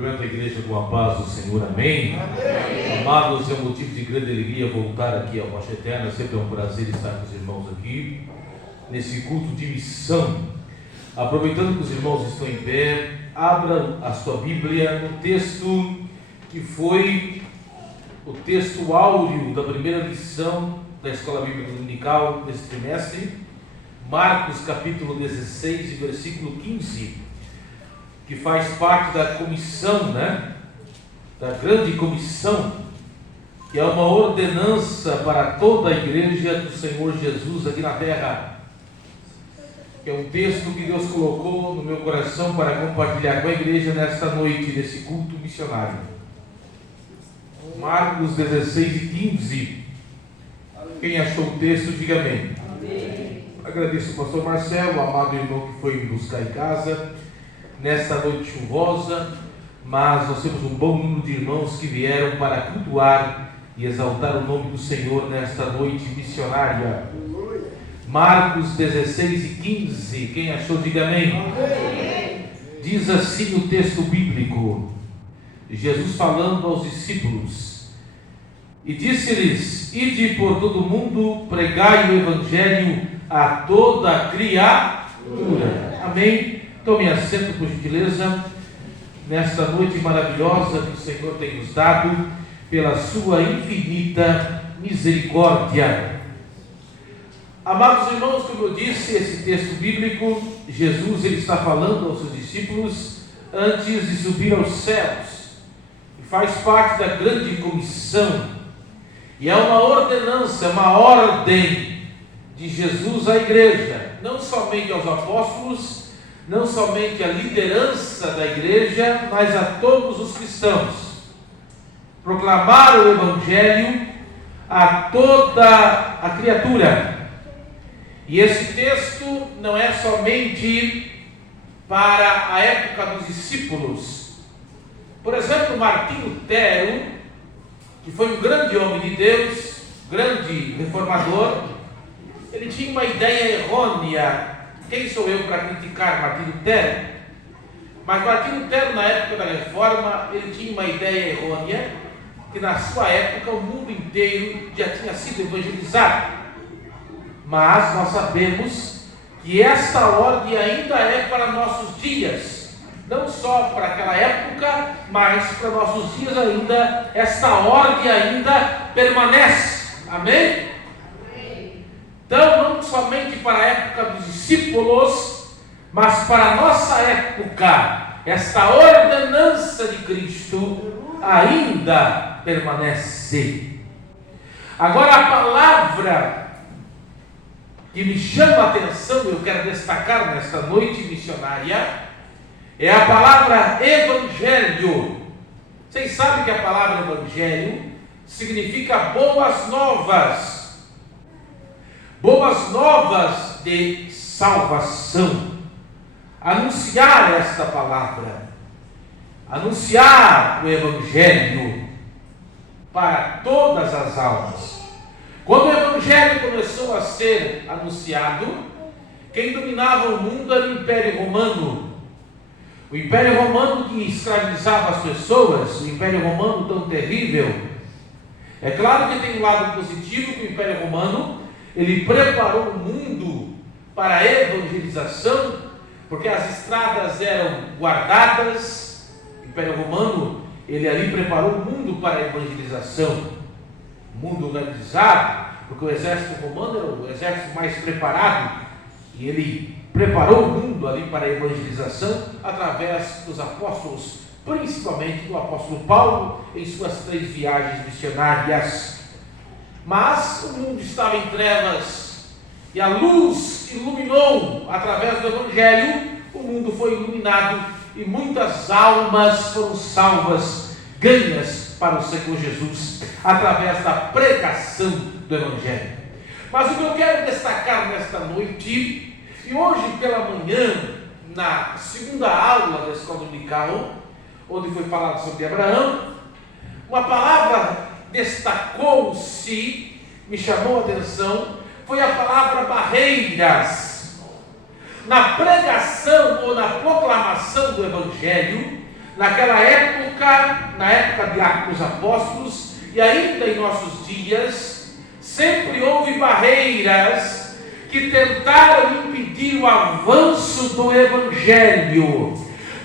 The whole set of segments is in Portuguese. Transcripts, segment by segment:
Cumprimento a igreja com a paz do Senhor, amém? Amém. Amados, é um motivo de grande alegria voltar aqui à Rocha Eterna. Sempre é um prazer estar com os irmãos aqui, nesse culto de missão. Aproveitando que os irmãos estão em pé, abra a sua Bíblia no texto que foi o texto áureo da primeira lição da Escola Bíblica Dominical desse trimestre, Marcos capítulo 16 e versículo 15, que faz parte da comissão, da grande comissão, que é uma ordenança para toda a igreja do Senhor Jesus aqui na terra. É um texto que Deus colocou no meu coração para compartilhar com a igreja nesta noite, nesse culto missionário. Marcos 16 e 15. Quem achou o texto, diga amém. Amém. Agradeço ao pastor Marcelo, o amado irmão que foi me buscar em casa nesta noite chuvosa, mas nós temos um bom número de irmãos que vieram para cultuar e exaltar o nome do Senhor nesta noite missionária. Marcos 16 e 15, quem achou, diga amém. Amém. Diz assim o texto bíblico, Jesus falando aos discípulos, e disse-lhes: ide por todo o mundo, pregai o evangelho a toda criatura. Amém. Tome assento, por gentileza, nesta noite maravilhosa que o Senhor tem nos dado, pela sua infinita misericórdia. Amados irmãos, como eu disse, esse texto bíblico, Jesus ele está falando aos seus discípulos antes de subir aos céus, e faz parte da grande comissão, e é uma ordenança, uma ordem de Jesus à igreja, não somente aos apóstolos, não somente a liderança da igreja, mas a todos os cristãos. Proclamar o evangelho a toda a criatura. E esse texto não é somente para a época dos discípulos. Por exemplo, Martinho Lutero, que foi um grande homem de Deus, grande reformador, ele tinha uma ideia errônea. Quem sou eu para criticar Martinho Lutero? Mas Martinho Lutero, na época da Reforma, ele tinha uma ideia errônea, que na sua época o mundo inteiro já tinha sido evangelizado. Mas nós sabemos que esta ordem ainda é para nossos dias, não só para aquela época, mas para nossos dias ainda, esta ordem ainda permanece. Amém? Então, não somente para a época dos discípulos, mas para a nossa época, esta ordenança de Cristo ainda permanece. Agora, a palavra que me chama a atenção, eu quero destacar nesta noite missionária, é a palavra evangelho. Vocês sabem que a palavra evangelho significa boas novas. Boas novas de salvação. Anunciar esta palavra, anunciar o evangelho para todas as almas. Quando o evangelho começou a ser anunciado, quem dominava o mundo era o Império Romano. O Império Romano que escravizava as pessoas, o Império Romano tão terrível. É claro que tem um lado positivo, que o Império Romano ele preparou o mundo para a evangelização, porque as estradas eram guardadas. O Império Romano, ele ali preparou o mundo para a evangelização, o mundo organizado, porque o exército romano era o exército mais preparado, e ele preparou o mundo ali para a evangelização, através dos apóstolos, principalmente do apóstolo Paulo, em suas 3 viagens missionárias. Mas o mundo estava em trevas, e a luz iluminou através do evangelho. O mundo foi iluminado e muitas almas foram salvas, ganhas para o Senhor Jesus, através da pregação do evangelho. Mas o que eu quero destacar nesta noite, e hoje pela manhã, na segunda aula da Escola Dominical, onde foi falado sobre Abraão, uma palavra destacou-se, me chamou a atenção, foi a palavra barreiras. Na pregação ou na proclamação do Evangelho, naquela época, na época de Atos dos Apóstolos, e ainda em nossos dias, sempre houve barreiras que tentaram impedir o avanço do Evangelho.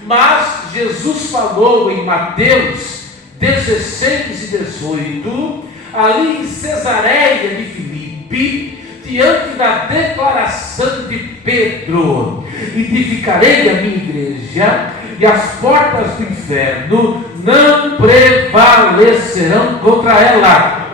Mas Jesus falou em Mateus 16 e 18, ali em Cesareia de Filipe, diante da declaração de Pedro: edificarei a minha igreja, e as portas do inferno não prevalecerão contra ela.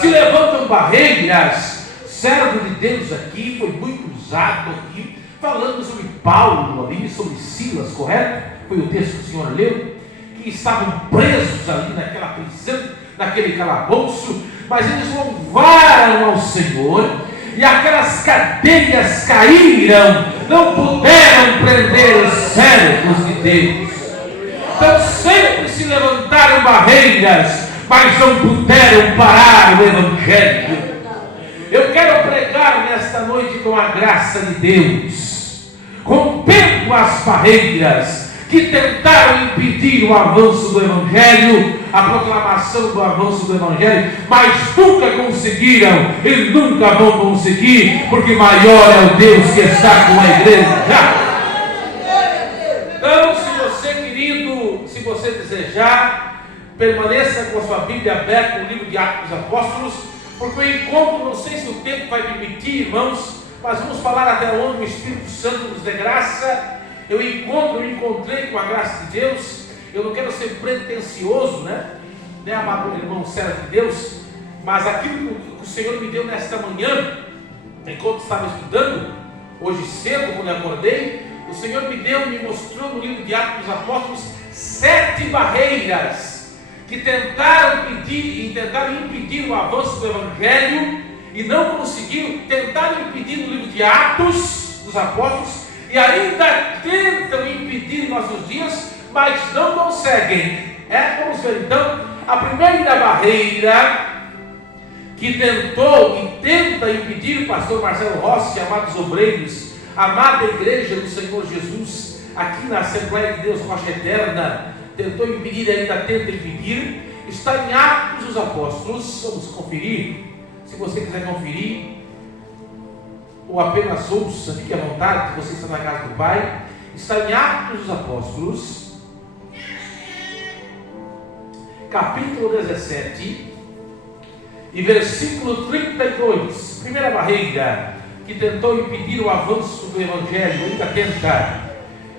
Se levantam barreiras. Servo de Deus aqui foi muito usado aqui, falando sobre Paulo ali, sobre Silas, correto? Foi o texto que o senhor leu, que estavam presos ali naquela prisão, naquele calabouço, mas eles louvaram ao Senhor, e aquelas cadeias caíram, não puderam prender os servos de Deus. Então sempre se levantaram barreiras, mas não puderam parar o Evangelho. Eu quero pregar nesta noite com a graça de Deus, rompendo as barreiras que tentaram impedir o avanço do Evangelho, a proclamação do avanço do Evangelho, mas nunca conseguiram e nunca vão conseguir, porque maior é o Deus que está com a igreja. Então, se você, querido, se você desejar, permaneça com a sua Bíblia aberta no livro de Atos dos Apóstolos, porque eu encontro, não sei se o tempo vai permitir, irmãos, mas vamos falar até onde o Espírito Santo nos dê graça. Eu encontrei com a graça de Deus. Eu não quero ser pretensioso, né, amado irmão, servo de Deus, mas aquilo que o Senhor me deu nesta manhã, enquanto estava estudando, hoje cedo, quando eu acordei, o Senhor me mostrou no livro de Atos dos Apóstolos 7 barreiras que tentaram impedir o avanço do Evangelho e não conseguiram, tentaram impedir no livro de Atos dos Apóstolos e ainda tentam impedir em nossos dias, mas não conseguem. Vamos ver então, a primeira barreira que tentou e tenta impedir o pastor Marcelo Rossi, amados obreiros, amada igreja do Senhor Jesus, aqui na Assembleia de Deus Rocha Eterna, tentou impedir e ainda tenta impedir, está em Atos dos Apóstolos. Vamos conferir, se você quiser conferir, ou apenas ouça, fique à vontade, você está na casa do Pai. Está em Atos dos Apóstolos, capítulo 17, e versículo 32, primeira barreira que tentou impedir o avanço do Evangelho, ainda tenta,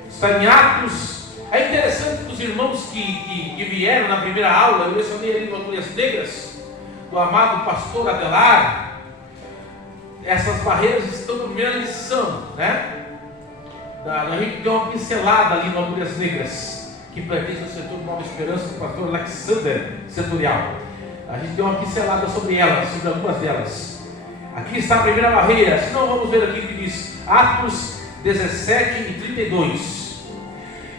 está em Atos. É interessante que os irmãos que vieram na primeira aula, eu mencionei ali no Agulhas Negras, do amado pastor Adelar, essas barreiras estão na primeira lição, né? A gente deu uma pincelada ali no Agulhas Negras, que pertence ao setor de Nova Esperança, do pastor Alexander Setorial. A gente deu uma pincelada sobre elas, sobre algumas delas. Aqui está a primeira barreira, se não vamos ver aqui que diz Atos 17 e 32.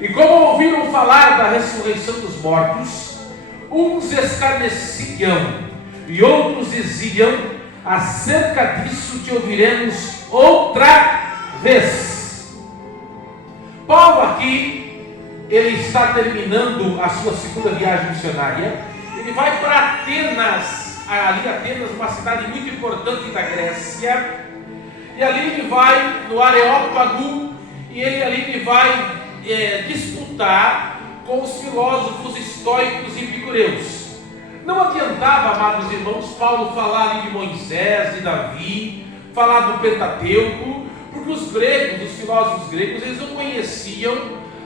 E como ouviram falar da ressurreição dos mortos, uns escarneciam e outros diziam: acerca disso te ouviremos outra vez. Paulo aqui, ele está terminando a sua segunda viagem missionária. Ele vai para Atenas, Atenas, uma cidade muito importante da Grécia, e ali ele vai no Areópago, e ele vai disputar com os filósofos estoicos e epicureus. Não adiantava, amados irmãos, Paulo falar ali de Moisés, de Davi, falar do Pentateuco, porque os gregos, os filósofos gregos, eles não conheciam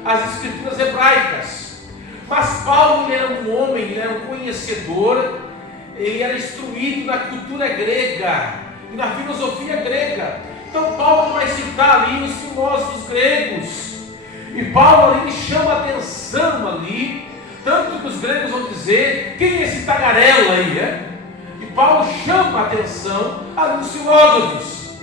as escrituras hebraicas. Mas Paulo, ele era um homem, ele era um conhecedor, ele era instruído na cultura grega e na filosofia grega. Então Paulo vai citar ali os filósofos gregos, e Paulo ali chama a atenção ali, tanto que os gregos vão dizer: quem é esse tagarela aí, E Paulo chama a atenção ali dos filósofos.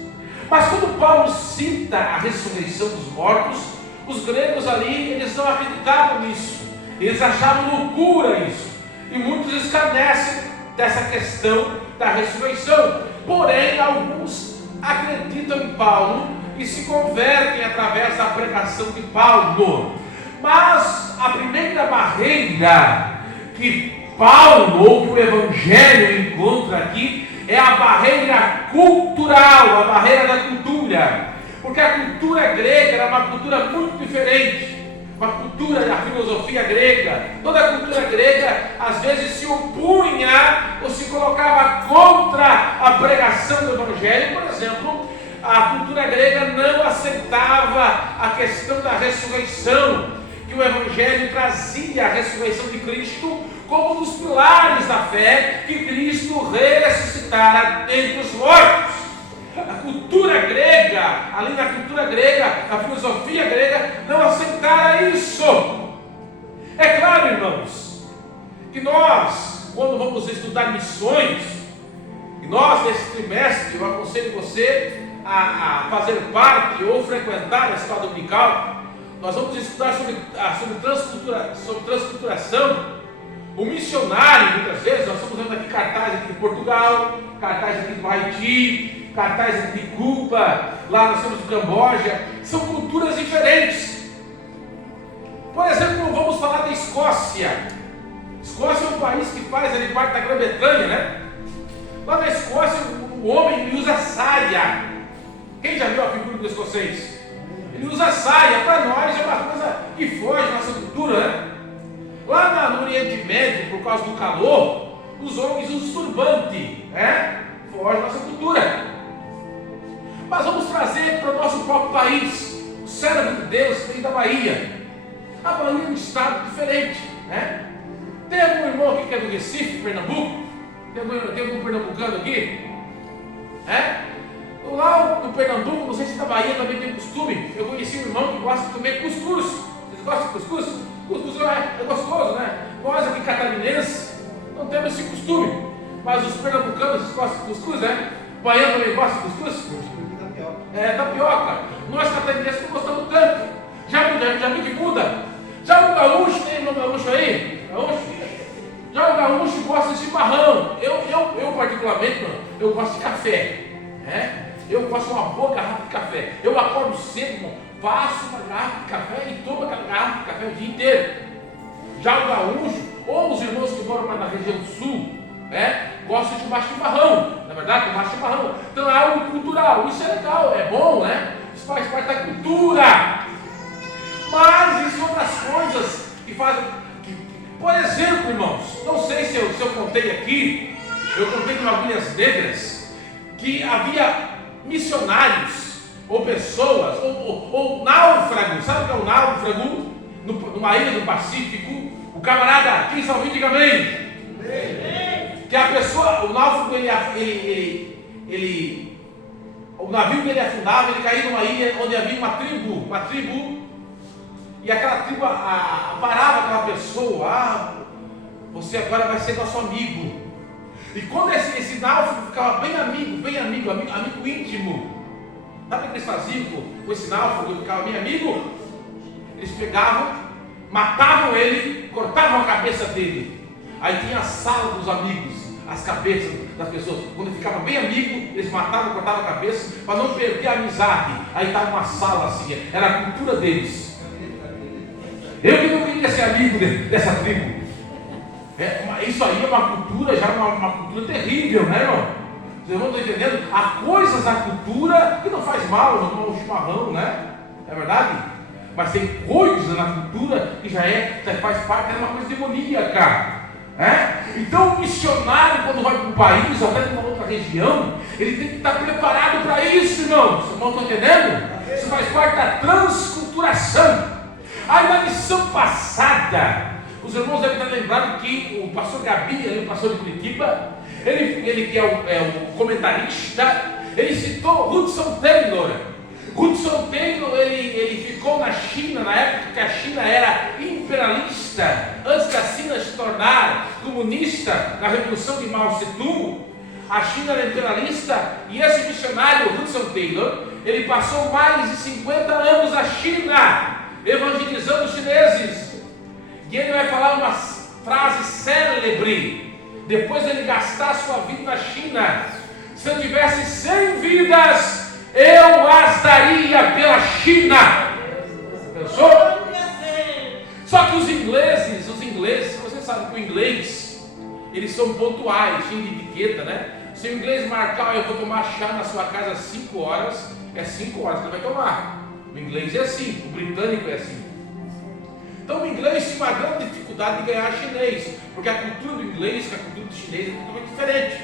Mas quando Paulo cita a ressurreição dos mortos, os gregos ali, eles não acreditavam nisso, eles achavam loucura isso, e muitos escarnecem dessa questão da ressurreição. Porém, alguns acreditam em Paulo e se convertem através da pregação de Paulo. Mas a primeira barreira que Paulo, ou que o Evangelho encontra aqui, é a barreira cultural, a barreira da cultura. Porque a cultura grega era uma cultura muito diferente. Uma cultura da filosofia grega. Toda a cultura grega às vezes se opunha ou se colocava contra a pregação do Evangelho. Por exemplo, a cultura grega não aceitava a questão da ressurreição, que o Evangelho trazia a ressurreição de Cristo como um dos pilares da fé, que Cristo ressuscitara dentre os mortos. A cultura grega, além da cultura grega, a filosofia grega não aceitara isso. É claro, irmãos, que nós, quando vamos estudar missões, e nós nesse trimestre, eu aconselho você a fazer parte ou frequentar a escola dominical. Nós vamos estudar sobre transculturação. O missionário, muitas vezes, nós estamos vendo aqui cartazes aqui de Portugal, cartazes aqui do Haiti, cartazes aqui de Cuba, lá nós temos do Camboja. São culturas diferentes. Por exemplo, vamos falar da Escócia. Escócia é um país que faz ali parte da Grã-Bretanha, né? Lá na Escócia, o homem usa saia. Quem já viu a figura do escocês? Ele usa saia. Para nós é uma coisa que foge da nossa cultura, né? Lá no Oriente Médio, por causa do calor, os homens usam turbante, né? Foge da nossa cultura. Mas vamos trazer para o nosso próprio país. O servo de Deus vem da Bahia. A Bahia é um estado diferente, né? Tem algum irmão aqui que é do Recife, Pernambuco? Tem algum pernambucano aqui? Lá no Pernambuco, não sei se na Bahia também tem costume. Eu conheci um irmão que gosta de comer cuscuz. Vocês gostam de cuscuz? Cuscuz é gostoso, né? Nós aqui catarinenses não temos esse costume. Mas os pernambucanos gostam de cuscuz, né? O baiano também gosta de cuscuz? Tapioca. Nós catarinenses não gostamos tanto. Já vi que muda. Já o gaúcho, tem irmão gaúcho aí? Gaúcho? Já o gaúcho gosta de chimarrão. Eu particularmente, mano, eu gosto de café. Eu gosto de uma boa garrafa de café. Eu acordo cedo, mano, passo uma garrafa de café e tomo aquela garrafa de café o dia inteiro. Já o gaúcho, ou os irmãos que moram na região sul, gostam de tomar chimarrão. Na verdade, tomar chimarrão. Então é algo cultural. Isso é legal, é bom, né? Isso faz parte da cultura. Mas existem outras coisas que fazem. Por exemplo, irmãos, não sei se eu contei aqui, eu contei em Agulhas Negras, que havia missionários, ou pessoas, ou náufragos. Sabe o que é um náufrago? Numa ilha do Pacífico, o camarada, quem está ouvindo, diga amém. Que a pessoa, o náufrago, o navio que ele afundava, ele caía numa ilha onde havia uma tribo, e aquela tribo parava aquela pessoa. Você agora vai ser nosso amigo. E quando esse náufrago ficava bem amigo íntimo, sabe o que eles faziam com esse náufrago que ficava bem amigo? Eles pegavam, matavam ele, cortavam a cabeça dele. Aí tinha a sala dos amigos, as cabeças das pessoas. Quando ele ficava bem amigo, eles matavam, cortavam a cabeça, para não perder a amizade. Aí estava uma sala assim, era a cultura deles. Eu que não queria ser amigo dessa tribo. Isso aí é uma cultura, já uma cultura terrível, né, irmão? Vocês não estão entendendo? Há coisas da cultura que não faz mal, não tomar um chimarrão, né? É verdade? Mas tem coisas na cultura que já faz parte, é uma coisa demoníaca. Então o missionário, quando vai para um país ou até para uma outra região, ele tem que estar preparado para isso, irmãos. Vocês não estão entendendo? Isso faz parte da transculturação. Aí na missão passada, os irmãos devem estar lembrados que o pastor Gabi, o pastor de Curitiba, ele que é o comentarista, ele citou Hudson Taylor. Hudson Taylor, ele ficou na China, na época que a China era imperialista, antes da China se tornar comunista, na Revolução de Mao Tse-tung. A China era imperialista, e esse missionário, Hudson Taylor, ele passou mais de 50 anos na China, evangelizando os chineses. E ele vai falar uma frase célebre, depois de ele gastar sua vida na China: se eu tivesse 100 vidas, eu as daria pela China. Pensou? Só que os ingleses ingleses, você sabe que o inglês, eles são pontuais, cheios de etiqueta, né? Se o inglês marcar, eu vou tomar chá na sua casa às 5 horas, é 5 horas que ele vai tomar. O inglês é assim, o britânico é assim. Então o inglês tinha uma grande dificuldade de ganhar chinês, porque a cultura do inglês com a cultura do chinês é totalmente diferente.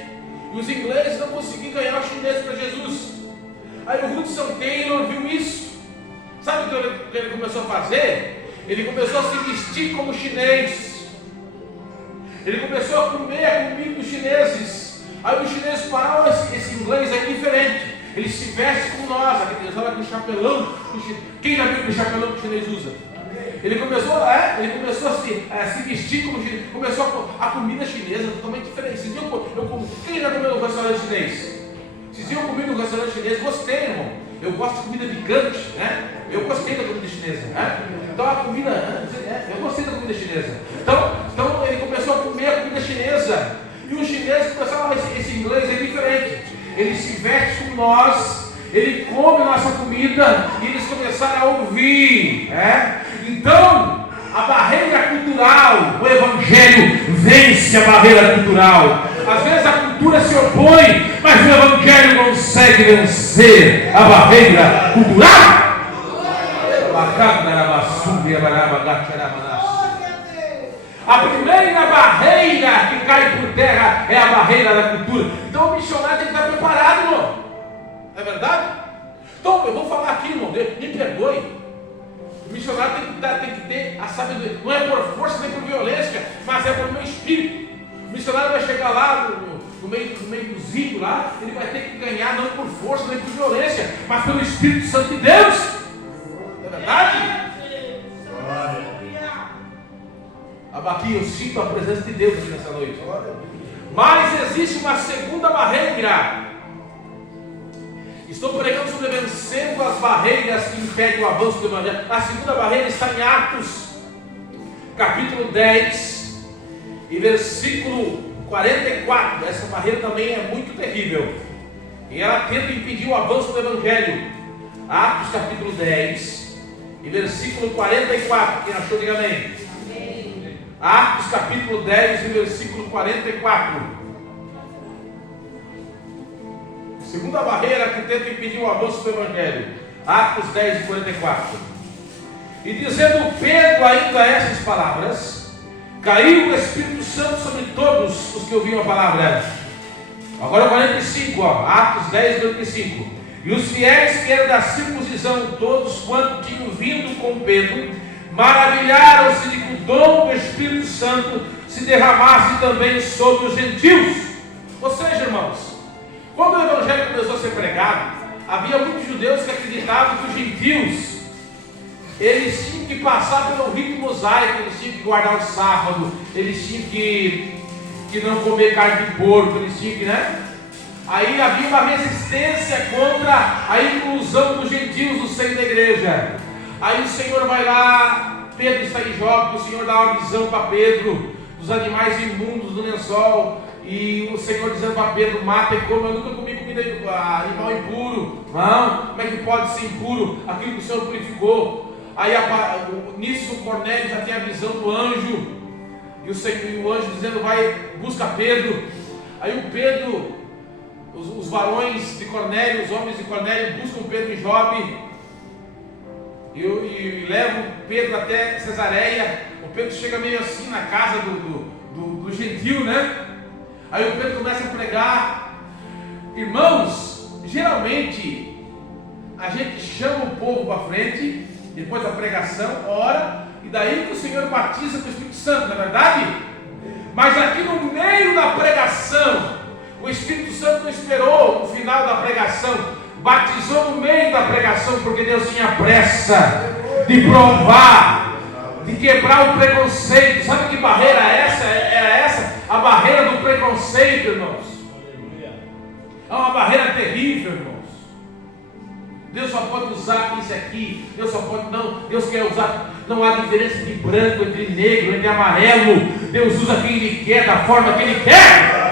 E os ingleses não conseguiam ganhar o chinês para Jesus. Aí o Hudson Taylor viu isso. Sabe o que ele começou a fazer? Ele começou a se vestir como chinês. Ele começou a comer a comida dos chineses. Aí os chineses pararam, esse inglês é diferente. Ele se veste como nós, aquele chapelão. Quem já viu aquele chapelão que o chinês usa? Ele começou a se vestir como chinês. Começou a comida chinesa totalmente diferente. Quem já comeu no restaurante chinês? Vocês iam comer no restaurante chinês? Gostei, irmão. Eu gosto de comida picante, né? Eu gostei da comida chinesa, né? Então a comida, eu gostei da comida chinesa. Então ele começou a comer a comida chinesa. E os chineses começaram a esse inglês é diferente. Ele se veste como nós, ele come nossa comida e eles começaram a ouvir, né? Então, a barreira cultural, o Evangelho vence a barreira cultural. Às vezes a cultura se opõe, mas o Evangelho consegue vencer a barreira cultural. A primeira barreira que cai por terra é a barreira da cultura. Então o missionário tem que estar preparado, irmão. Não é verdade? Então eu vou falar aqui, irmão, me perdoe. O missionário tem que ter a sabedoria. Não é por força nem por violência, mas é por meu espírito. O missionário vai chegar lá no meio dos ídolos lá, ele vai ter que ganhar não por força nem por violência, mas pelo Espírito Santo de Deus. Não é verdade? Abaqui, eu sinto a presença de Deus aqui nessa noite. Mas existe uma segunda barreira. Estou pregando sobre vencendo as barreiras que impedem o avanço do Evangelho. A segunda barreira está em Atos, capítulo 10, e versículo 44. Essa barreira também é muito terrível. E ela tenta impedir o avanço do Evangelho. Atos, capítulo 10, e versículo 44. Quem achou, diga amém. Atos capítulo 10 e versículo 44. Segunda barreira que tenta impedir o avanço do Evangelho. Atos 10 e 44. E dizendo Pedro ainda essas palavras, caiu o Espírito Santo sobre todos os que ouviam a palavra. Agora 45, Atos 10 e 45. E os fiéis que eram da circuncisão, todos quanto tinham vindo com Pedro, maravilharam-se de que o dom do Espírito Santo se derramasse também sobre os gentios. Ou seja, irmãos, quando o Evangelho começou a ser pregado, havia muitos judeus que acreditavam que os gentios, eles tinham que passar pelo rito mosaico, eles tinham que guardar o sábado, eles tinham que não comer carne de porco, eles tinham que, né? Aí havia uma resistência contra a inclusão dos gentios no seio da igreja. Aí o Senhor vai lá, Pedro está em Jope, o Senhor dá uma visão para Pedro dos animais imundos do lençol, e o Senhor dizendo para Pedro, mata e come. Eu nunca comi comida animal impuro. Não, como é que pode ser impuro aquilo que o Senhor purificou? Aí nisso o Cornélio já tem a visão do anjo, e o anjo dizendo, vai, busca Pedro. Aí o Pedro, os varões de Cornélio, os homens de Cornélio buscam Pedro em Jope, e levam Pedro até Cesareia. O Pedro chega meio assim na casa do gentil, né? Aí o Pedro começa a pregar. Irmãos, geralmente a gente chama o povo para frente, depois da pregação, ora, e daí que o Senhor batiza com o Espírito Santo, não é verdade? Mas aqui no meio da pregação, o Espírito Santo não esperou o final da pregação, batizou no meio da pregação, porque Deus tinha pressa de provar, de quebrar o preconceito. Sabe que barreira é essa? Era essa a barreira do preconceito, irmãos. É uma barreira terrível, irmãos. Deus só pode usar isso aqui. Deus só pode, não, Deus quer usar. Não há diferença de branco entre negro, entre amarelo. Deus usa quem Ele quer, da forma que Ele quer.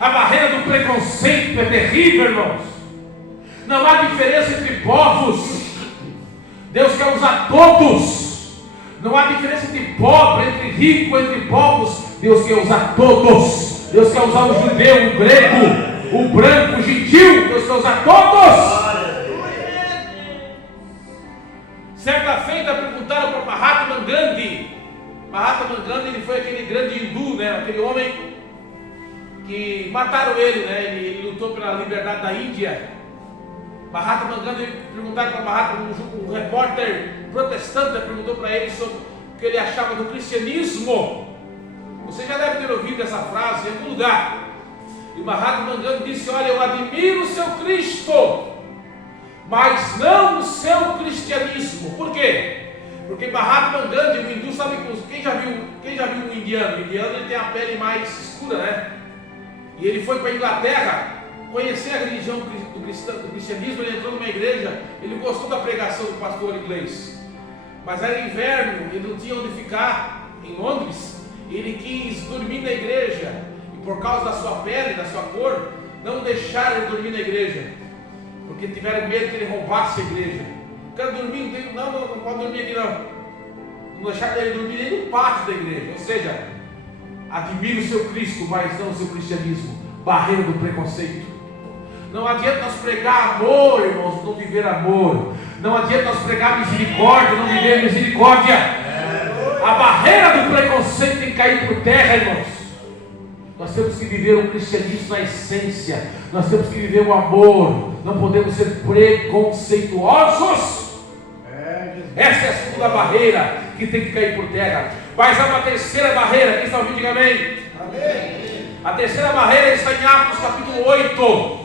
A barreira do preconceito é terrível, irmãos. Não há diferença entre povos. Deus quer usar todos. Não há diferença entre pobre, entre rico, entre povos. Deus quer usar todos. Deus quer usar o judeu, o grego, o branco, o gentil. Deus quer usar todos. Certa feita perguntaram para Mahatma Gandhi. Mahatma Gandhi, ele foi aquele grande hindu, né? Aquele homem que mataram ele, né? Ele lutou pela liberdade da Índia. Mahatma Gandhi, perguntaram para Mahatma, um repórter protestante perguntou para ele sobre o que ele achava do cristianismo. Você já deve ter ouvido essa frase em algum lugar. E Mahatma Gandhi disse: olha, eu admiro o seu Cristo, mas não o seu cristianismo. Por quê? Porque Mahatma Gandhi, o hindu, sabe que quem já viu um indiano? O indiano, ele tem a pele mais escura, né? E ele foi para a Inglaterra conhecer a religião do cristianismo. Ele entrou numa igreja, ele gostou da pregação do pastor inglês, mas era inverno, ele não tinha onde ficar em Londres. Ele quis dormir na igreja, e por causa da sua pele, da sua cor, não deixaram ele dormir na igreja, porque tiveram medo que ele roubasse a igreja. Quero dormir, não pode dormir aqui não. Não deixaram ele dormir nem no pátio da igreja. Ou seja, admira o seu Cristo, mas não o seu cristianismo. Barreira do preconceito. Não adianta nós pregar amor, irmãos, não viver amor. Não adianta nós pregar misericórdia, não viver misericórdia. A barreira do preconceito tem que cair por terra, irmãos. Nós temos que viver o cristianismo na essência. Nós temos que viver o amor. Não podemos ser preconceituosos. Essa é a segunda barreira que tem que cair por terra. Mas há uma terceira barreira. Quem está ouvindo, diga amém. Amém. A terceira barreira está em Atos capítulo 8.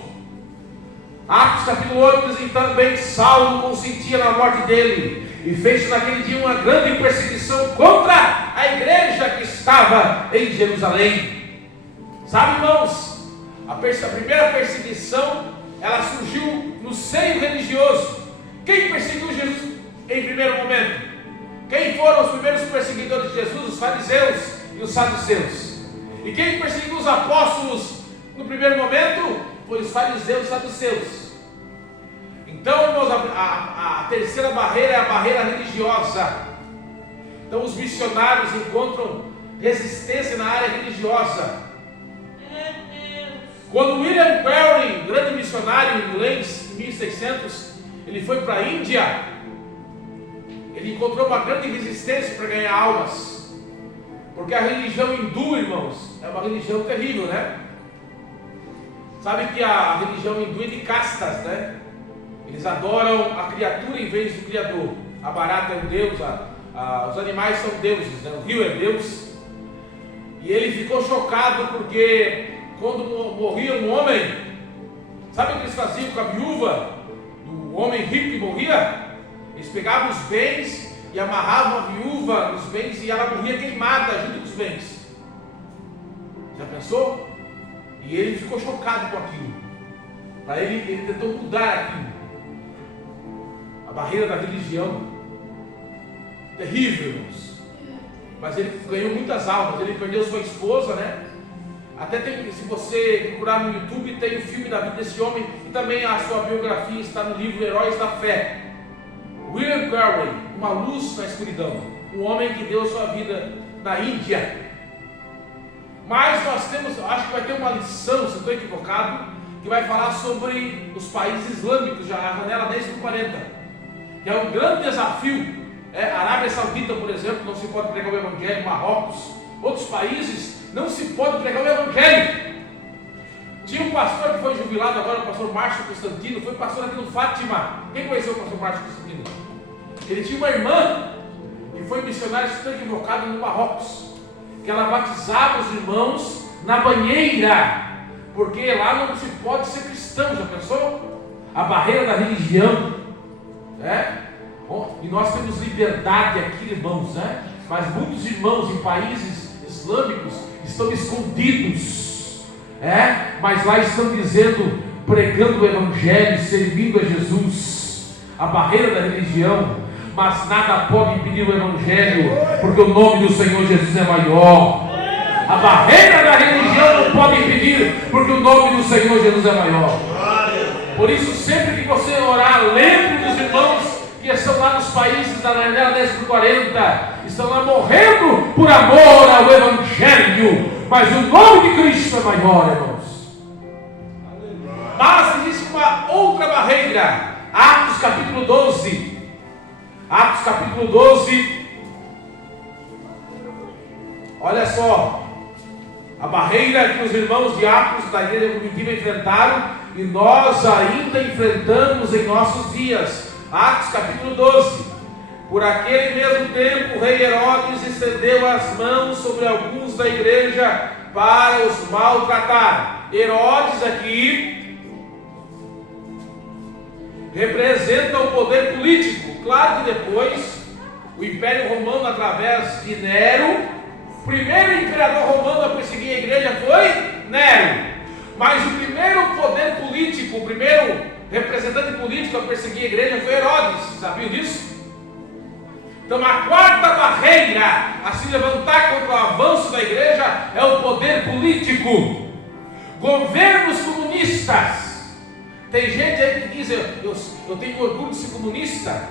Atos capítulo 8 diz: então também Saulo consentia na morte dele, e fez naquele dia uma grande perseguição contra a igreja que estava em Jerusalém. Sabe, irmãos, a primeira perseguição, ela surgiu no seio religioso. Quem perseguiu Jesus em primeiro momento? Quem foram os primeiros perseguidores de Jesus? Os fariseus e os saduceus. E quem perseguiu os apóstolos no primeiro momento? Foi os fariseus e os saduceus. Então, irmãos, a terceira barreira é a barreira religiosa. Então os missionários encontram resistência na área religiosa. Quando William Carey, grande missionário inglês, em 1600, ele foi para a Índia, ele encontrou uma grande resistência para ganhar almas. Porque a religião hindu, irmãos, é uma religião terrível, né? Sabe que a religião hindu é de castas, né? Eles adoram a criatura em vez do Criador. A barata é um deus, os animais são deuses, né? O rio é Deus. E ele ficou chocado porque quando morria um homem, sabe o que eles faziam com a viúva do homem rico que morria? Eles pegavam os bens e amarravam a viúva nos bens, e ela morria queimada junto com os bens. Já pensou? E ele ficou chocado com aquilo. Para ele tentou mudar aquilo. A barreira da religião, terrível, irmãos. Mas ele ganhou muitas almas. Ele perdeu sua esposa, né? Até tem, se você procurar no YouTube, tem o filme da vida desse homem, e também a sua biografia está no livro Heróis da Fé. William Carey, uma luz na escuridão, um homem que deu sua vida na Índia. Mas nós temos, acho que vai ter uma lição, se eu estou equivocado, que vai falar sobre os países islâmicos, já a janela 10/40. Que é um grande desafio. A Arábia Saudita, por exemplo, não se pode pregar o Evangelho. Marrocos, outros países, não se pode pregar o Evangelho. Tinha um pastor que foi jubilado agora, o pastor Márcio Constantino, foi pastor aqui no Fátima. Quem conheceu o pastor Márcio Constantino? Ele tinha uma irmã que foi missionária, estou equivocado, no Marrocos, que ela batizava os irmãos na banheira, porque lá não se pode ser cristão. Já pensou? A barreira da religião. E nós temos liberdade aqui, irmãos, né? Mas muitos irmãos em países islâmicos estão escondidos, mas lá estão dizendo, pregando o Evangelho, servindo a Jesus. A barreira da religião, mas nada pode impedir o Evangelho, porque o nome do Senhor Jesus é maior. A barreira da religião não pode impedir, porque o nome do Senhor Jesus é maior. Por isso, sempre que você orar, lembre dos irmãos que que estão lá nos países da janela 10 por 40, estão lá morrendo por amor ao Evangelho, mas o nome de Cristo é maior, irmãos. Mas existe uma outra barreira. Atos capítulo 12. Atos capítulo 12. Olha só, a barreira que os irmãos de Atos da igreja primitiva enfrentaram e nós ainda enfrentamos em nossos dias. Atos capítulo 12. Por aquele mesmo tempo, o rei Herodes estendeu as mãos sobre alguns da igreja para os maltratar. Herodes aqui representa o poder político. Claro que depois o Império Romano, através de Nero, o primeiro imperador romano a perseguir a igreja foi Nero. Mas o primeiro poder político, o primeiro representante político a perseguir a igreja foi Herodes. Sabiam disso? Então a quarta barreira a se levantar contra o avanço da igreja é o poder político. Governos comunistas. Tem gente aí que diz, eu tenho orgulho de ser comunista.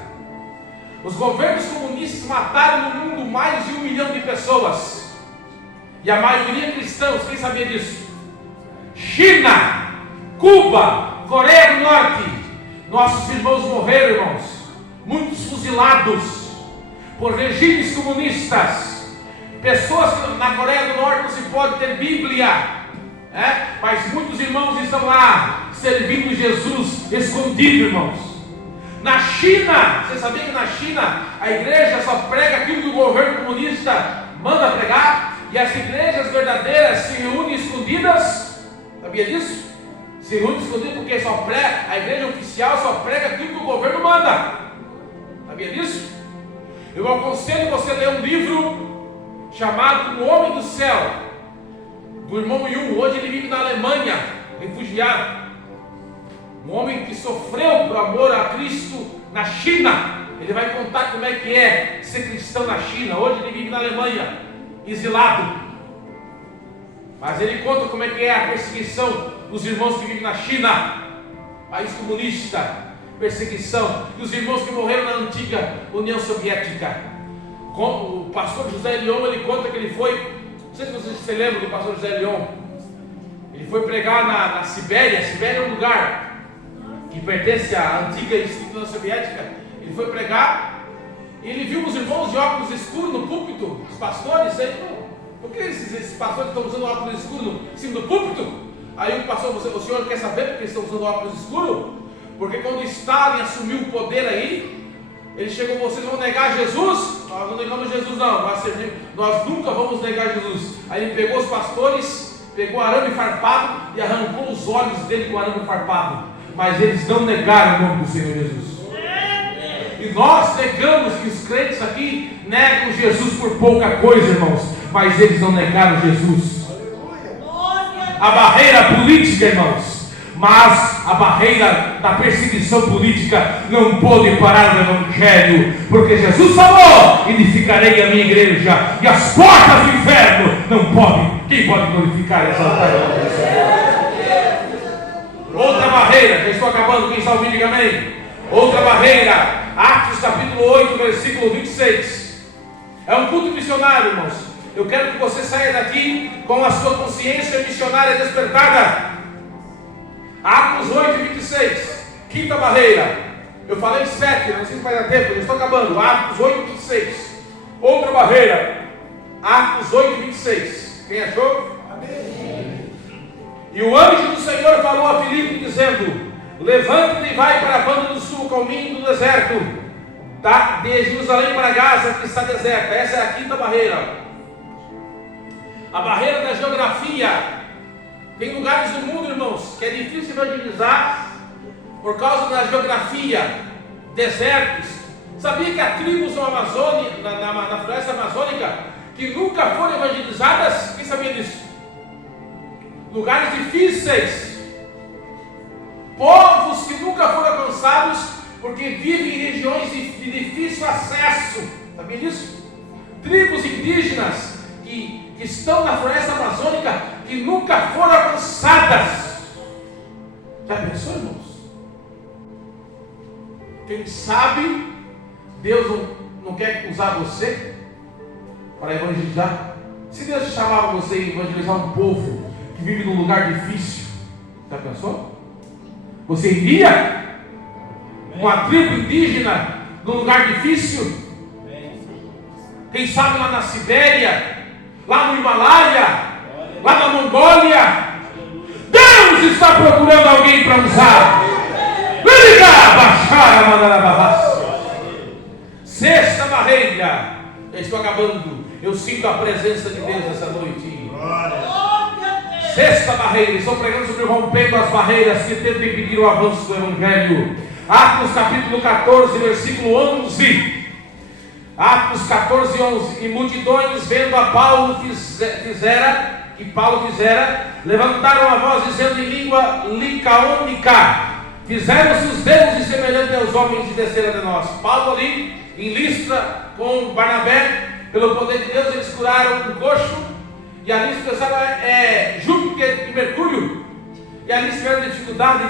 Os governos comunistas mataram no mundo mais de 1 milhão de pessoas. E a maioria cristãos, quem sabia disso? China, Cuba, Coreia do Norte. Nossos irmãos morreram, irmãos. Muitos fuzilados por regimes comunistas. Pessoas que na Coreia do Norte não se pode ter Bíblia. Mas muitos irmãos estão lá servindo Jesus escondido, irmãos. Na China, você sabia que na China a igreja só prega aquilo que o governo comunista manda pregar? E as igrejas verdadeiras se reúnem escondidas? Sabia disso? Se reúnem escondidas porque a igreja oficial só prega aquilo que o governo manda. Sabia disso? Eu aconselho você a ler um livro chamado O Homem do Céu, do irmão Yu. Hoje ele vive na Alemanha, refugiado. Um homem que sofreu por amor a Cristo na China. Ele vai contar como é que é ser cristão na China. Hoje ele vive na Alemanha, exilado. Mas ele conta como é que é a perseguição dos irmãos que vivem na China, país comunista, perseguição. E os irmãos que morreram na antiga União Soviética. Como o pastor José Leon, ele conta que ele foi, não sei se vocês se lembram do pastor José Leon. Ele foi pregar na Sibéria. Sibéria é um lugar que pertence à antiga União Soviética. Ele foi pregar e ele viu os irmãos de óculos escuros no púlpito, os pastores. Aí, por que esses pastores estão usando óculos escuros em cima do púlpito? Aí o pastor, o senhor quer saber por que eles estão usando óculos escuros? Porque quando Stalin assumiu o poder aí, ele chegou: vocês vão negar Jesus? Nós não negamos Jesus não, nós nunca vamos negar Jesus. Aí ele pegou os pastores, pegou arame farpado e arrancou os olhos dele com arame farpado. Mas eles não negaram o nome do Senhor Jesus. E nós negamos, que os crentes aqui negam Jesus por pouca coisa, irmãos. Mas eles não negaram Jesus. A barreira política, irmãos. Mas a barreira da perseguição política não pôde parar o Evangelho. Porque Jesus falou: edificarei a minha igreja, e as portas do inferno não podem. Quem pode glorificar e exaltar o nome do Senhor? Outra barreira, já estou acabando, quem está ouvindo, diga amém. Outra barreira, Atos capítulo 8, versículo 26. É um culto missionário, irmãos. Eu quero que você saia daqui com a sua consciência missionária despertada. Atos 8, 26. Quinta barreira. Eu falei 7, não sei se vai dar tempo, já estou acabando. Atos 8, 26. Outra barreira, Atos 8, 26. Quem achou? Amém. E o anjo do Senhor falou a Filipe, dizendo: levanta-te e vai para a banda do sul, caminho do deserto, de Jerusalém para Gaza, que está deserta. Essa é a quinta barreira. A barreira da geografia. Tem lugares do mundo, irmãos, que é difícil evangelizar por causa da geografia. Desertos. Sabia que há tribos na Amazônia, na floresta amazônica, que nunca foram evangelizadas? Quem sabia disso? Lugares difíceis, povos que nunca foram alcançados, porque vivem em regiões de difícil acesso. Sabia disso? Tribos indígenas que estão na floresta amazônica, que nunca foram alcançadas. Já pensou, irmãos? Quem sabe Deus não quer usar você para evangelizar? Se Deus chamava você a evangelizar um povo que vive num lugar difícil, já pensou? Você iria? Uma tribo indígena num lugar difícil? Quem sabe lá na Sibéria, lá no Himalaia, lá na Mongólia? Deus está procurando alguém para usar. Sexta barreira. Eu estou acabando. Eu sinto a presença de Deus essa noite. Sexta barreira. Estou pregando sobre rompendo as barreiras que tentam impedir o avanço do Evangelho. Atos capítulo 14, versículo 11. Atos 14, 11. E multidões, vendo a Paulo fizera, levantaram a voz dizendo em língua licaônica: fizeram-se os deuses semelhantes aos homens e desceram de nós. Paulo ali, em Listra, com Barnabé, pelo poder de Deus, eles curaram um coxo, e ali eles pensaram, Júpiter e Mercúrio, e ali tiveram dificuldade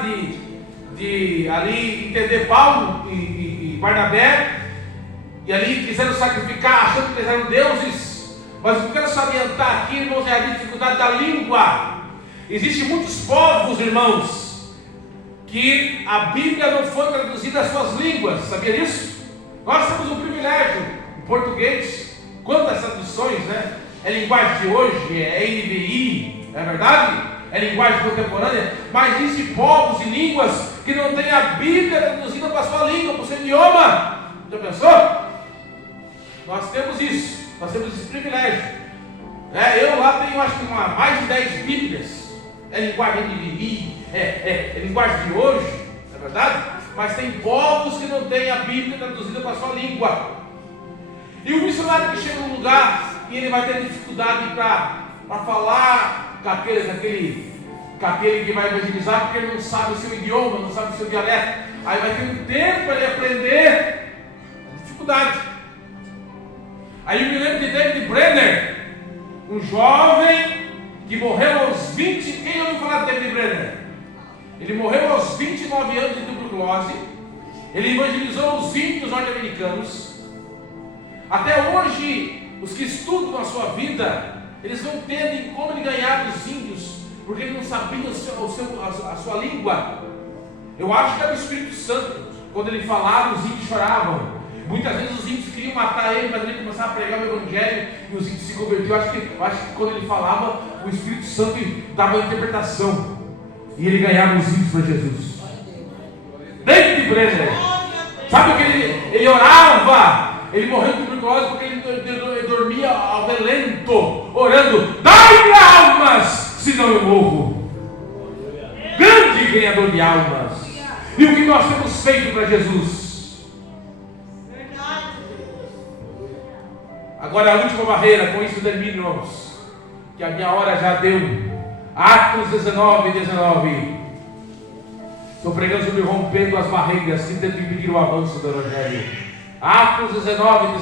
de ali entender Paulo e Barnabé, e ali quiseram sacrificar, achando que eles eram deuses. Mas o que eu quero salientar aqui, irmãos, é a dificuldade da língua. Existem muitos povos, irmãos, que a Bíblia não foi traduzida às suas línguas. Sabia disso? Nós temos um privilégio. O português, quantas traduções, né? É linguagem de hoje, é NVI, não é verdade? É linguagem contemporânea. Mas existem povos e línguas que não têm a Bíblia traduzida para a sua língua, para o seu idioma. Já pensou? Nós temos isso. Nós temos esse privilégio. Eu lá tenho, acho que mais de 10 Bíblias. É linguagem NVI, é linguagem de hoje, não é verdade? Mas tem povos que não têm a Bíblia traduzida para a sua língua. E o missionário que chega num lugar e ele vai ter dificuldade para falar com aquele que vai evangelizar, porque ele não sabe o seu idioma, não sabe o seu dialeto. Aí vai ter um tempo para ele aprender. Dificuldade. Aí eu me lembro de David Brenner, um jovem que morreu aos 20. Quem ouviu falar de David Brenner? Ele morreu aos 29 anos de tuberculose. Ele evangelizou os índios norte-americanos. Até hoje, os que estudam a sua vida, eles não entendem como ele ganhava os índios, porque ele não sabia a sua língua. Eu acho que era o Espírito Santo. Quando ele falava, os índios choravam. Muitas vezes os índios queriam matar ele, mas ele começava a pregar o Evangelho e os índios se convertiam. Eu acho que quando ele falava, o Espírito Santo dava a interpretação e ele ganhava os índios para Jesus. David Brenner, sabe o que ele orava? Ele morreu de tuberculose porque ele dormia ao relento, orando: dai-me almas, senão eu morro. Grande ganhador de almas. E o que nós temos feito para Jesus? Agora a última barreira, com isso termino, irmãos, que a minha hora já deu. Atos 19. Estou pregando sobre rompendo as barreiras que tentam impedir o avanço do Evangelho. Atos 19.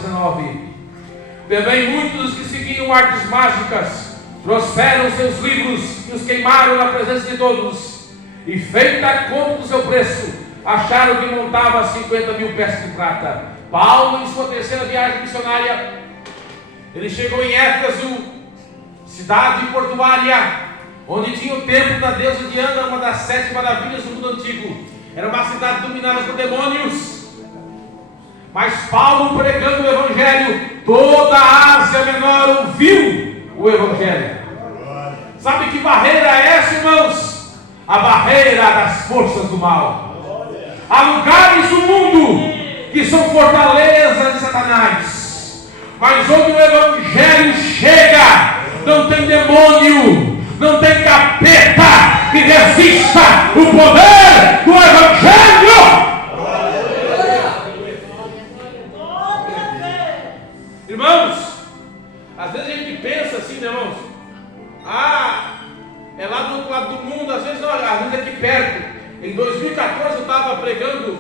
Também muitos dos que seguiam artes mágicas trouxeram seus livros e os queimaram na presença de todos, e feita a conta do seu preço, acharam que montava 50.000 peças de prata. Paulo, em sua terceira viagem missionária, ele chegou em Éfeso, cidade portuária, onde tinha o templo da deusa Diana, uma das 7 maravilhas do mundo antigo. Era uma cidade dominada por demônios. Mas Paulo, pregando o Evangelho, toda a Ásia Menor ouviu o Evangelho. Sabe que barreira é essa, irmãos? A barreira das forças do mal. Há lugares do mundo que são fortalezas de Satanás, mas onde o Evangelho chega, não tem demônio, não tem capeta que resista o poder do Evangelho. Irmãos, às vezes a gente pensa assim, né, irmãos? É lá do outro lado do mundo. Às vezes não, às vezes aqui perto. Em 2014 eu estava pregando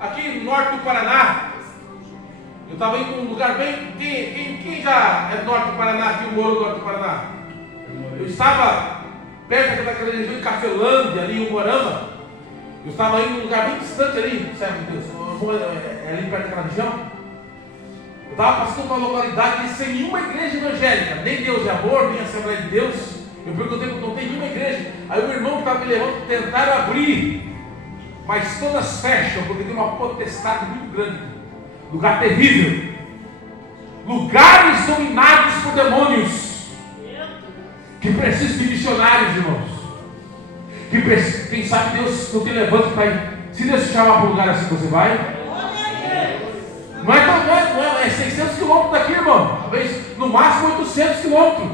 aqui no norte do Paraná. Eu estava indo num lugar bem... Quem já é do norte do Paraná, aqui morou no norte do Paraná? Eu estava perto daquela região de Cafelândia, ali em Umorama. Eu estava indo num lugar bem distante ali, sabe, Deus? É ali perto daquela região. estava passando por uma localidade sem nenhuma igreja evangélica, nem Deus é Amor, nem Assembleia de Deus. Eu perguntei porque não tem nenhuma igreja. Aí o irmão que estava me levando tentaram abrir, mas todas fecham, porque tem uma potestade muito grande. Lugar terrível. Lugares dominados por demônios, que precisam de missionários, irmãos. Quem sabe Deus não te levanta para ir. Se Deus te chamar para um lugar assim, você vai? Não é 600 quilômetros daqui, irmão. Talvez no máximo 800 quilômetros.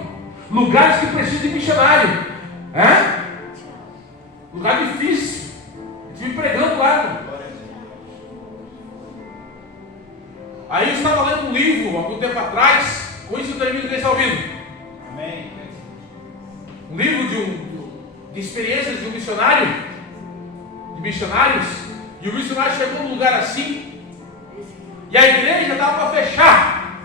Lugares que precisam de missionário. Lugar difícil. Estive pregando lá, irmão. Aí eu estava lendo um livro, algum tempo atrás, com isso eu termino quem está ouvindo. Amém. Um livro de experiências de um missionário, de missionários, e o missionário chegou num lugar assim, e a igreja estava para fechar,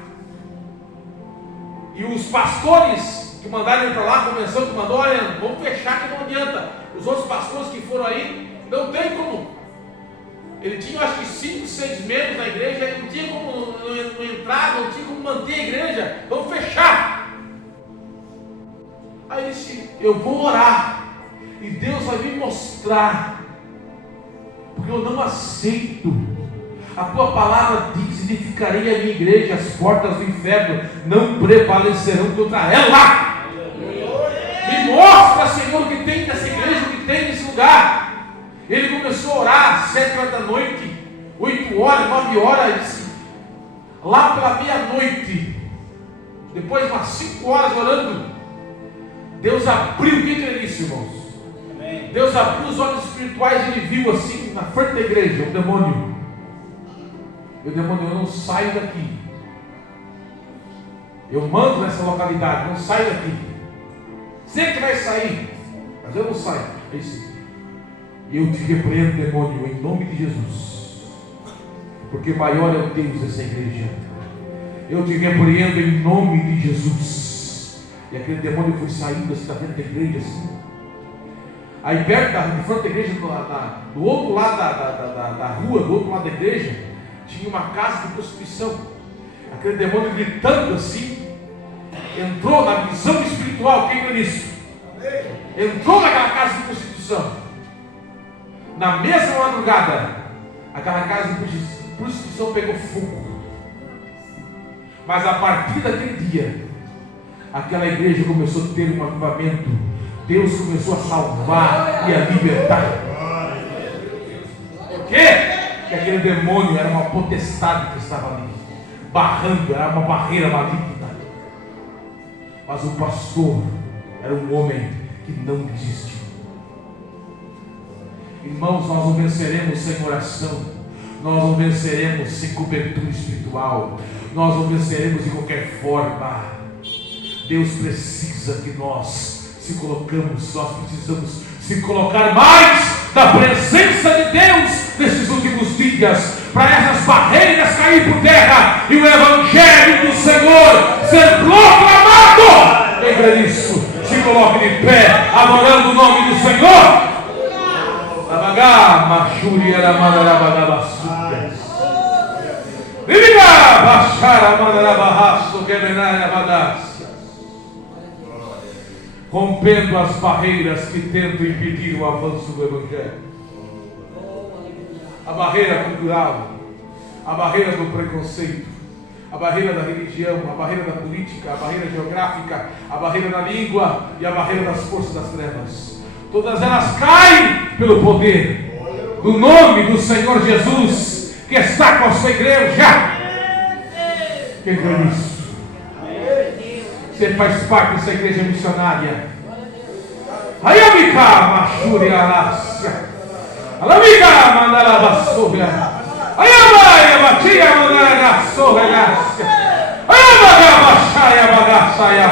e os pastores que mandaram ele para lá, a convenção que mandou, olha, vamos fechar que não adianta. Os outros pastores que foram aí, não tem como. Ele tinha, acho que 5, 6 membros na igreja, ele não tinha como não entrar, não tinha como manter a igreja, vamos fechar. Aí ele disse, eu vou orar, e Deus vai me mostrar, porque eu não aceito. A tua palavra diz, edificarei a minha igreja, as portas do inferno não prevalecerão contra ela. Me mostra, Senhor, o que tem nessa igreja, o que tem nesse lugar. Ele começou a orar às 7 horas da noite, 8 horas, 9 horas, lá pela meia-noite, depois umas 5 horas orando, Deus abriu, o que é isso, irmãos? Amém. Deus abriu os olhos espirituais e ele viu assim, na frente da igreja, o demônio. E o demônio, eu não saio daqui. Eu mando nessa localidade, não saio daqui. Você que vai sair, mas eu não saio. É isso. Eu te repreendo, demônio, em nome de Jesus, porque maior é o Deus dessa igreja. Eu te repreendo em nome de Jesus. E aquele demônio foi saindo assim da frente da igreja, assim. Aí perto da frente da igreja, do outro lado da rua, do outro lado da igreja, tinha uma casa de prostituição. Aquele demônio gritando assim, entrou na visão espiritual. Quem crê nisso? Entrou naquela casa de prostituição. Na mesma madrugada, aquela casa de prostituição pegou fogo. Mas a partir daquele dia, aquela igreja começou a ter um avivamento. Deus começou a salvar e a libertar. Por quê? Porque aquele demônio era uma potestade que estava ali, barrando, era uma barreira maligna. Mas o pastor era um homem que não desistiu. Irmãos, nós não venceremos sem oração, nós não venceremos sem cobertura espiritual, nós não venceremos de qualquer forma. Deus precisa que nós nós precisamos se colocar mais na presença de Deus nesses últimos dias, para essas barreiras cair por terra e o Evangelho do Senhor ser proclamado. Quem crê nisso, se coloque de pé, adorando o nome do Senhor. Rompendo as barreiras que tentam impedir o avanço do Evangelho. A barreira cultural, a barreira do preconceito, a barreira da religião, a barreira da política, a barreira geográfica, a barreira da língua e a barreira das forças das trevas. Todas elas caem pelo poder do nome do Senhor Jesus, que está com a sua igreja. Quem crê nisso? Você faz parte dessa igreja missionária. Ayamika Mashuri Alácia, Alamiga Mandalabassoria, Ayamaya Batia Mandalabassoria, Ayamaga Bachaya Bagaçaia.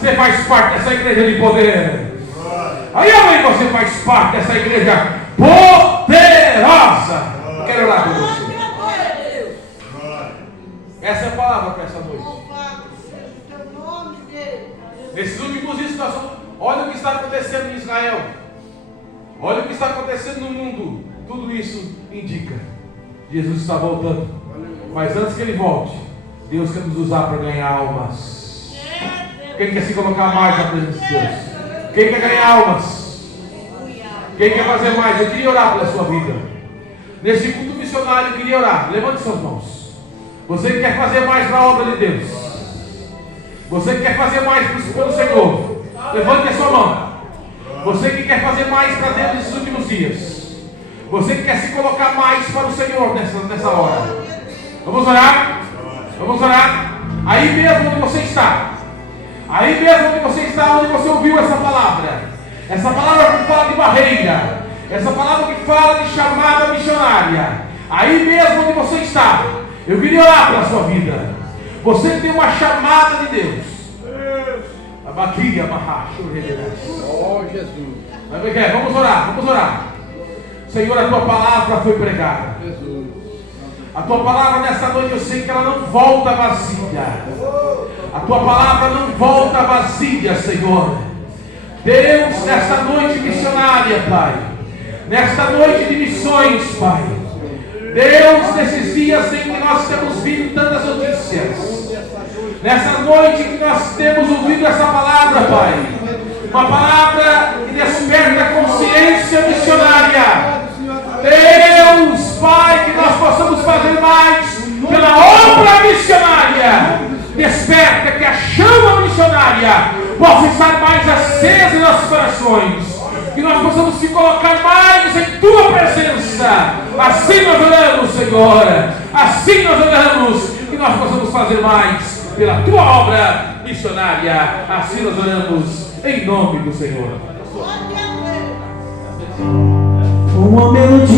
Você faz parte dessa igreja de poder. Aí amém, você faz parte dessa igreja poderosa. Quero orar com você. Essa é a palavra para essa noite. Nesses últimos dias, olha o que está acontecendo em Israel. Olha o que está acontecendo no mundo. Tudo isso indica: Jesus está voltando. Mas antes que ele volte, Deus quer nos usar para ganhar almas. Quem quer se colocar mais na presença de Deus? Quem quer ganhar almas? Quem quer fazer mais? Eu queria orar pela sua vida. Nesse culto missionário, eu queria orar. Levante suas mãos. Você que quer fazer mais para a obra de Deus. Você que quer fazer mais pelo Senhor. Levante a sua mão. Você que quer fazer mais para Deus nesses últimos dias. Você que quer se colocar mais para o Senhor nessa hora. Vamos orar? Vamos orar? Aí mesmo onde você está. Aí mesmo onde você está, onde você ouviu essa palavra. Essa palavra que fala de barreira. Essa palavra que fala de chamada missionária. Aí mesmo onde você está. Eu queria orar pela sua vida. Você tem uma chamada de Deus. Oh, Jesus. Vamos orar, vamos orar. Senhor, a tua palavra foi pregada. Jesus. A tua palavra nessa noite eu sei que ela não volta vazia. A tua palavra não volta vazia, Senhor. Deus, nesta noite missionária, Pai. Nesta noite de missões, Pai. Deus, nesses dias em que nós temos visto tantas notícias. Nessa noite que nós temos ouvido essa palavra, Pai. Uma palavra que desperta a consciência missionária. Deus, Pai, que nós possamos fazer mais pela obra missionária. Desperta que a chama missionária possa estar mais acesa em nossos corações. Que nós possamos se colocar mais em Tua presença. Assim nós oramos, Senhor. Assim nós oramos. Que nós possamos fazer mais pela Tua obra missionária. Assim nós oramos em nome do Senhor. Uma melodia.